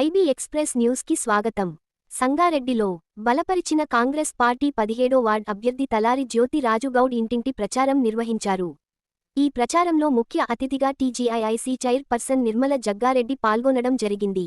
IB express న్యూస్కి స్వాగతం. సంగారెడ్డిలో బలపరిచిన కాంగ్రెస్ పార్టీ 17వ వార్డ్ అభ్యర్థి తలారి జ్యోతి రాజుగౌడ్ ఇంటింటి ప్రచారం నిర్వహించారు. ఈ ప్రచారంలో ముఖ్య అతిథిగా టీజీఐఐసీ చైర్పర్సన్ నిర్మల జగ్గారెడ్డి పాల్గొనడం జరిగింది.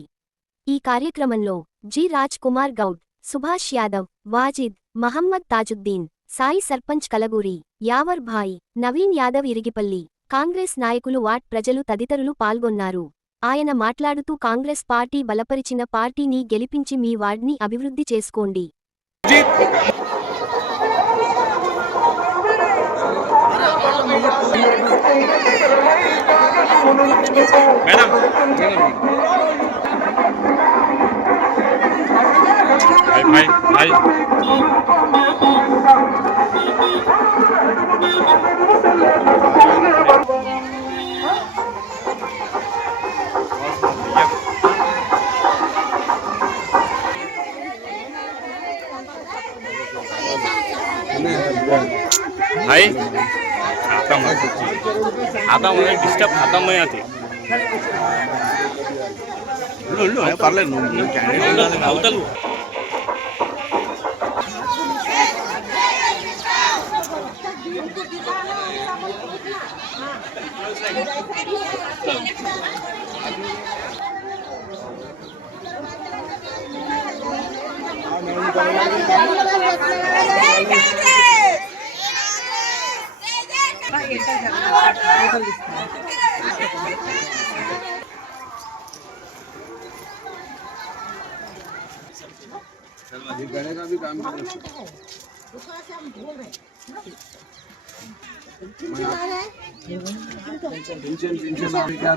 ఈ కార్యక్రమంలో జి రాజ్ కుమార్ గౌడ్, సుభాష్ యాదవ్, వాజిద్, మహమ్మద్ తాజుద్దీన్, సాయి సర్పంచ్ కలగూరి, యావర్ భాయ్, నవీన్ యాదవ్ ఇరిగిపల్లి, కాంగ్రెస్ నాయకులు, వార్డ్ ప్రజలు తదితరులు పాల్గొన్నారు. ఆయన మాట్లాడుతూ కాంగ్రెస్ పార్టీ బలపరిచిన పార్టీని గెలిపించి మీ వార్డ్ని అభివృద్ధి చేసుకోండి. भाई आता मुझे डिस्टर्ब खत्म नहीं आती गणे का भी काम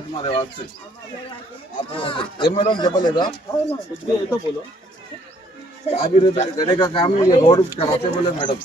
तुम्हारे वास्ते मैडम जबलेगा तो बोलो अभी गणे का काम ये रोड कराते बोले मैडम.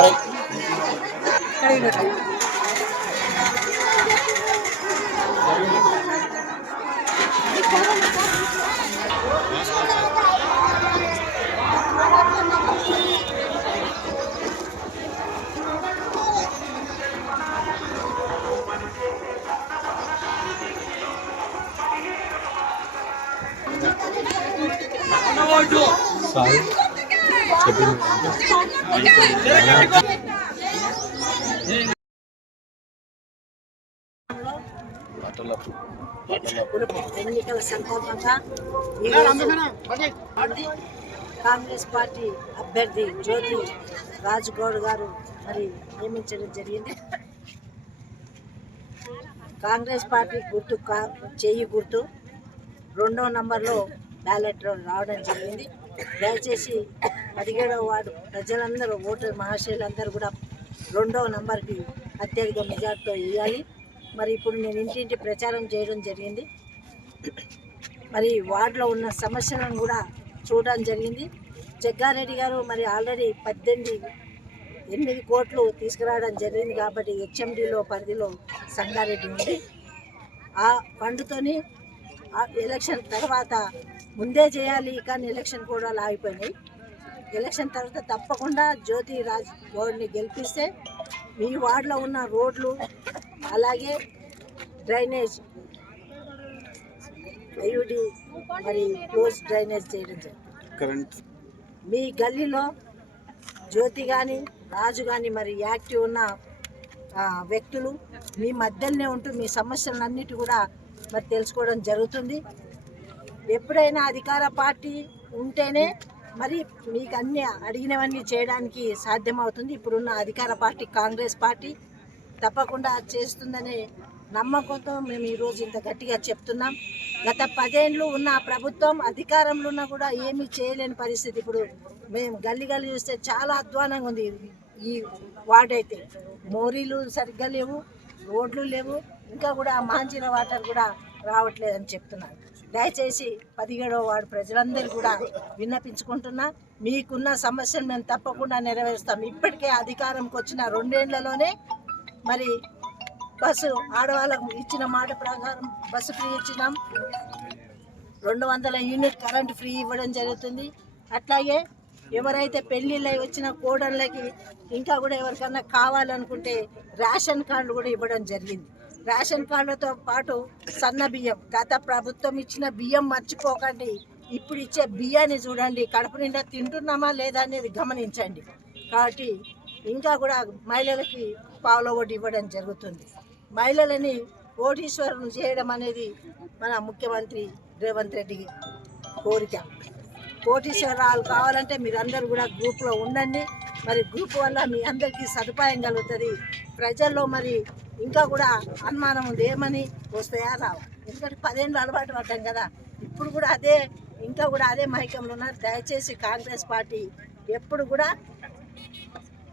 मैडम ఎన్నికల సందర్భంగా కాంగ్రెస్ పార్టీ అభ్యర్థి జ్యోతి రాజుగౌడ్ గారు మరి నియమించడం జరిగింది. కాంగ్రెస్ పార్టీ గుర్తు చెయ్యి గుర్తు 2వ నంబర్లో బ్యాలెట్ రావడం జరిగింది. దయచేసి 17వ వార్డు ప్రజలందరూ, ఓటర్ మహాశయులందరూ కూడా 2వ నంబర్కి అత్యధిక మెజార్టీతో ఇవ్వాలి. మరి ఇప్పుడు నేను ఇంటింటి ప్రచారం చేయడం జరిగింది. మరి వార్డులో ఉన్న సమస్యలను కూడా చూడడం జరిగింది. జగ్గారెడ్డి గారు మరి ఆల్రెడీ 8 కోట్లు తీసుకురావడం జరిగింది. కాబట్టి హెచ్ఎండిలో పరిధిలో సంగారెడ్డి ఉంది. ఆ ఫండ్తోని ఎలక్షన్ తర్వాత ముందే చేయాలి, కానీ ఎలక్షన్ కూడా ఆగిపోయినాయి. ఎలక్షన్ తర్వాత తప్పకుండా జ్యోతి రాజ్ గౌడ్ని గెలిపిస్తే మీ వార్డులో ఉన్న రోడ్లు, అలాగే డ్రైనేజ్, ఐయుడి మరి క్లోజ్ డ్రైనేజ్ చేయడం జరుగుతుంది. మీ గల్లీలో జ్యోతి కానీ రాజు కానీ మరి యాక్టివ్ ఉన్న వ్యక్తులు మీ మధ్యలోనే ఉంటూ మీ సమస్యలన్నిటి కూడా మరి తెలుసుకోవడం జరుగుతుంది. ఎప్పుడైనా అధికార పార్టీ ఉంటేనే మరి మీకు అన్ని అడిగినవన్నీ చేయడానికి సాధ్యమవుతుంది. ఇప్పుడున్న అధికార పార్టీ కాంగ్రెస్ పార్టీ తప్పకుండా చేస్తుందనే నమ్మకంతో మేము ఈరోజు ఇంత గట్టిగా చెప్తున్నాం. గత 10 ఏళ్ళు ఉన్న ప్రభుత్వం అధికారంలో ఉన్నా కూడా ఏమీ చేయలేని పరిస్థితి. ఇప్పుడు మేము గల్లీ గల్లీ చూస్తే చాలా అధ్వానంగా ఉంది. ఈ వార్డు అయితే మోరీలు సరిగ్గా లేవు, రోడ్లు లేవు, ఇంకా కూడా మాంచిన వాటర్ కూడా రావట్లేదని చెప్తున్నారు. దయచేసి 17వ వార్డు ప్రజలందరూ కూడా విన్నపించుకుంటున్నా, మీకున్న సమస్యలు మేము తప్పకుండా నెరవేరుస్తాం. ఇప్పటికే అధికారంకి వచ్చిన 2 ఏళ్లలోనే మరి బస్సు ఆడవాళ్ళకు ఇచ్చిన మాట ప్రకారం బస్సు ఫ్రీ ఇచ్చినాం, 200 యూనిట్ కరెంటు ఫ్రీ ఇవ్వడం జరుగుతుంది. అట్లాగే ఎవరైతే పెళ్ళిళ్ళై వచ్చిన కోడళ్ళకి ఇంకా కూడా ఎవరికన్నా కావాలనుకుంటే రేషన్ కార్డులు కూడా ఇవ్వడం జరిగింది. రేషన్ కార్డులతో పాటు సన్న బియ్యం, గత ప్రభుత్వం ఇచ్చిన బియ్యం మర్చిపోకండి, ఇప్పుడు ఇచ్చే బియ్యాన్ని చూడండి, కడుపు నిండా తింటున్నామా లేదా అనేది గమనించండి. కాబట్టి ఇంకా కూడా మహిళలకి పావుల ఓటు ఇవ్వడం జరుగుతుంది. మహిళలని కోటీశ్వరులు చేయడం అనేది మన ముఖ్యమంత్రి రేవంత్ రెడ్డి కోరిక. కోటీశ్వరాలు కావాలంటే మీరందరూ కూడా గ్రూప్లో ఉండండి. మరి గ్రూప్ వల్ల మీ అందరికీ సదుపాయం కలుగుతుంది. ప్రజల్లో మరి ఇంకా కూడా అనుమానం ఉంది, ఏమని వస్తాయా రావు, ఎందుకంటే 10 ఏళ్ళు అలవాటు పడ్డాం కదా, ఇప్పుడు కూడా అదే ఇంకా కూడా అదే మైకంలో ఉన్నారు. దయచేసి కాంగ్రెస్ పార్టీ ఎప్పుడు కూడా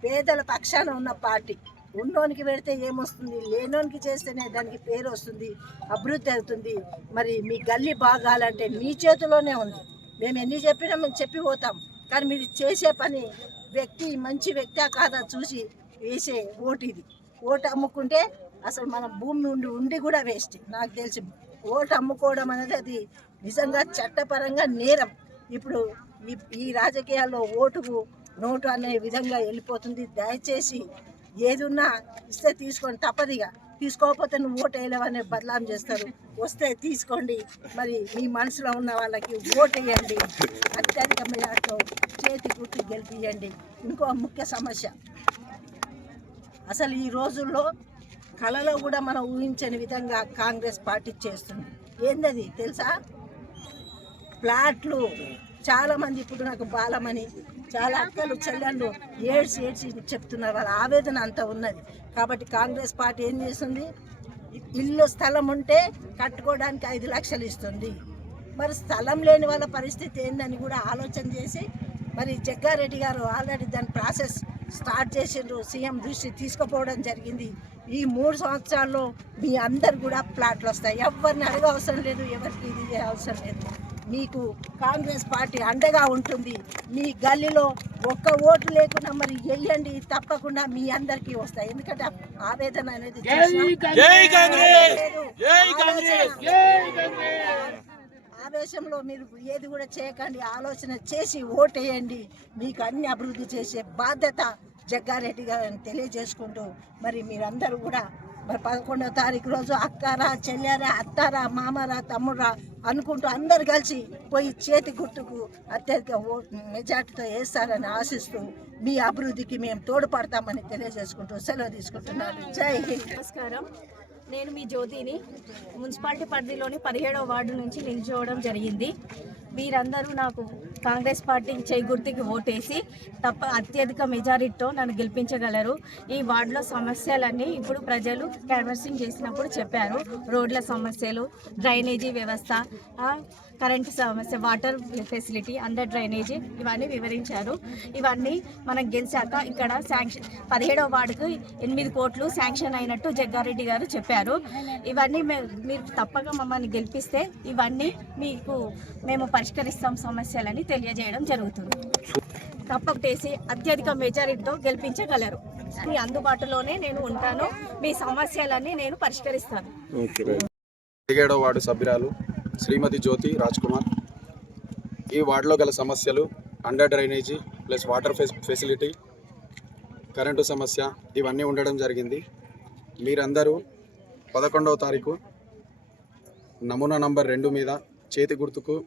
పేదల పక్షాన ఉన్న పార్టీ. ఉన్నోనికి పెడితే ఏమొస్తుంది, లేనోనికి చేస్తేనే దానికి పేరు వస్తుంది, అభివృద్ధి అవుతుంది. మరి మీ గల్లీ బాగాలంటే మీ చేతిలోనే ఉంది. మేము ఎన్ని చెప్పినా మేము చెప్పిపోతాం, కానీ మీరు చేసే పని వ్యక్తి మంచి వ్యక్తా కాదా చూసి వేసే ఓటు ఇది. ఓటు అమ్ముకుంటే అసలు మన భూమి నుండి ఉండి కూడా వేస్ట్. నాకు తెలిసి ఓటు అమ్ముకోవడం అనేది అది నిజంగా చట్టపరంగా నేరం. ఇప్పుడు ఈ రాజకీయాల్లో ఓటుకు నోటు అనే విధంగా వెళ్ళిపోతుంది. దయచేసి ఏది ఉన్నా ఇస్తే తీసుకోండి, తప్పదిగా. తీసుకోకపోతే నువ్వు ఓటు వేయలేవనే బదలాం చేస్తారు. వస్తే తీసుకోండి, మరి మీ మనసులో ఉన్న వాళ్ళకి ఓటు వేయండి, అత్యధిక మెజార్టీతో చేతి గుర్తు గెలిపియండి. ఇంకో ముఖ్య సమస్య, అసలు ఈ రోజుల్లో కళలో కూడా మనం ఊహించని విధంగా కాంగ్రెస్ పార్టీ చేస్తుంది. ఏందది తెలుసా? ఫ్లాట్లు. చాలామంది ఇప్పుడు నాకు బాలమని చాలా అక్కలు చెల్లెళ్ళు ఏడ్చి చెప్తున్నారు, వాళ్ళ ఆవేదన అంతా ఉన్నది. కాబట్టి కాంగ్రెస్ పార్టీ ఏం చేస్తుంది, ఇల్లు స్థలం ఉంటే కట్టుకోవడానికి 5 లక్షలు ఇస్తుంది. మరి స్థలం లేని వాళ్ళ పరిస్థితి ఏందని కూడా ఆలోచన చేసి మరి జగ్గారెడ్డి గారు ఆల్రెడీ దాని ప్రాసెస్ స్టార్ట్ చేసిండ్రు. సీఎం దృష్టి తీసుకుపోవడం జరిగింది. ఈ 3 సంవత్సరాల్లో మీ అందరు కూడా ప్లాట్లు వస్తాయి. ఎవరిని అడగ అవసరం లేదు, ఎవరికి ఇది అవసరం లేదు. మీకు కాంగ్రెస్ పార్టీ అండగా ఉంటుంది. మీ గల్లీలో ఒక్క ఓటు లేకుండా మరి వెయ్యండి, తప్పకుండా మీ అందరికీ వస్తాయి. ఎందుకంటే ఆవేదన అనేది ఆవేశంలో మీరు ఏది కూడా చేయకండి, ఆలోచన చేసి ఓటేయండి. మీకు అన్ని అభివృద్ధి చేసే బాధ్యత జగ్గారెడ్డి గారిని తెలియజేసుకుంటూ మరి మీరందరూ కూడా మరి 11వ తారీఖు రోజు అక్కారా, చెల్లెరా, అత్తారా, మామరా, తమ్మురా అనుకుంటూ అందరు కలిసి పోయి చేతి గుర్తుకు అత్యధిక మెజార్టీతో వేస్తారని ఆశిస్తూ మీ అభివృద్ధికి మేము తోడ్పడతామని తెలియజేసుకుంటూ సెలవు తీసుకుంటున్నాను. జై హింద్. నమస్కారం, నేను మీ జ్యోతిని. మున్సిపాలిటీ పరిధిలోని 17వ వార్డు నుంచి నిల్చోవడం జరిగింది. మీరందరూ నాకు కాంగ్రెస్ పార్టీకి చేయి గుర్తుకి ఓటేసి అత్యధిక మెజారిటీతో నన్ను గెలిపించగలరు. ఈ వార్డులో సమస్యలన్నీ ఇప్పుడు ప్రజలు క్యాన్వాసింగ్ చేసినప్పుడు చెప్పారు. రోడ్ల సమస్యలు, డ్రైనేజీ వ్యవస్థ, కరెంటు సమస్య, వాటర్ ఫెసిలిటీ, అండర్ డ్రైనేజీ, ఇవన్నీ వివరించారు. ఇవన్నీ మనం గెలిచాక ఇక్కడ 17వ వార్డుకు 8 కోట్లు శాంక్షన్ అయినట్టు జగ్గారెడ్డి గారు చెప్పారు. ఇవన్నీ మీరు తప్పక మమ్మల్ని గెలిపిస్తే ఇవన్నీ మేము పరిష్కరిస్తాం సమస్యలని తెలియజేయడం జరుగుతుంది. తప్పకేసి అత్యధిక మెజారిటీతో గెలిపించగలరు. మీ అందుబాటులోనే నేను ఉంటాను, మీ సమస్యలన్నీ నేను పరిష్కరిస్తాను. 17వ వార్డు సభ్యురాలు శ్రీమతి జ్యోతి రాజ్ కుమార్. ఈ వార్డులో గల సమస్యలు under drainage plus water facility, current సమస్య, ఇవన్నీ ఉండడం జరిగింది. మీరందరూ 11వ తారీఖు నమూనా నంబర్ 2 మీద చేతి గుర్తుకు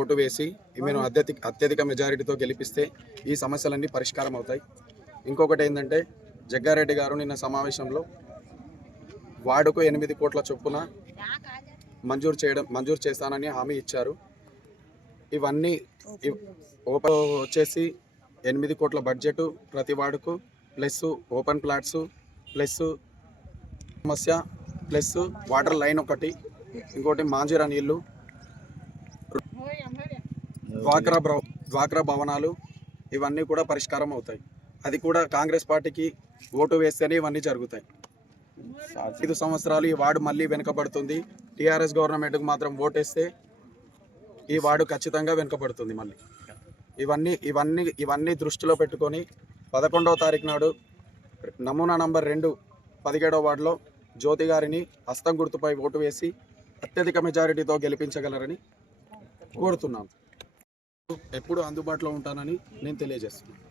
ఓటు వేసి మేము అత్యధిక మెజారిటీతో గెలిపిస్తే ఈ సమస్యలన్నీ పరిష్కారం అవుతాయి. ఇంకొకటి ఏంటంటే, జగ్గారెడ్డి గారు నిన్న సమావేశంలో వార్డుకు 8 కోట్ల చొప్పున మంజూరు చేస్తానని హామీ ఇచ్చారు. ఇవన్నీ వచ్చేసి 8 కోట్ల బడ్జెట్ ప్రతి వార్డుకు, ప్లస్ ఓపెన్ ప్లాట్స్, ప్లస్ సమస్య ప్లస్ వాటర్ లైన్ ఒకటి, ఇంకోటి మాంజిరా నీళ్లు, డ్వాక్రా భవనాలు, ఇవన్నీ కూడా పరిష్కారం అవుతాయి. అది కూడా కాంగ్రెస్ పార్టీకి ఓటు వేస్తేనే ఇవన్నీ జరుగుతాయి. 5 సంవత్సరాలు ఈ వార్డు మళ్ళీ వెనుకబడుతుంది. టీఆర్ఎస్ గవర్నమెంట్కి మాత్రం ఓటేస్తే ఈ వార్డు ఖచ్చితంగా వెనుకబడుతుంది. మళ్ళీ ఇవన్నీ దృష్టిలో పెట్టుకొని 11వ తారీఖు నాడు నమూనా నంబర్ 2 17వ వార్డులో జ్యోతి గారిని హస్తం గుర్తుపై ఓటు వేసి అత్యధిక మెజారిటీతో గెలిపించగలరని కోరుతున్నాను. ఎప్పుడు అందుబాటులో ఉంటానని నేను తెలియజేస్తున్నాను.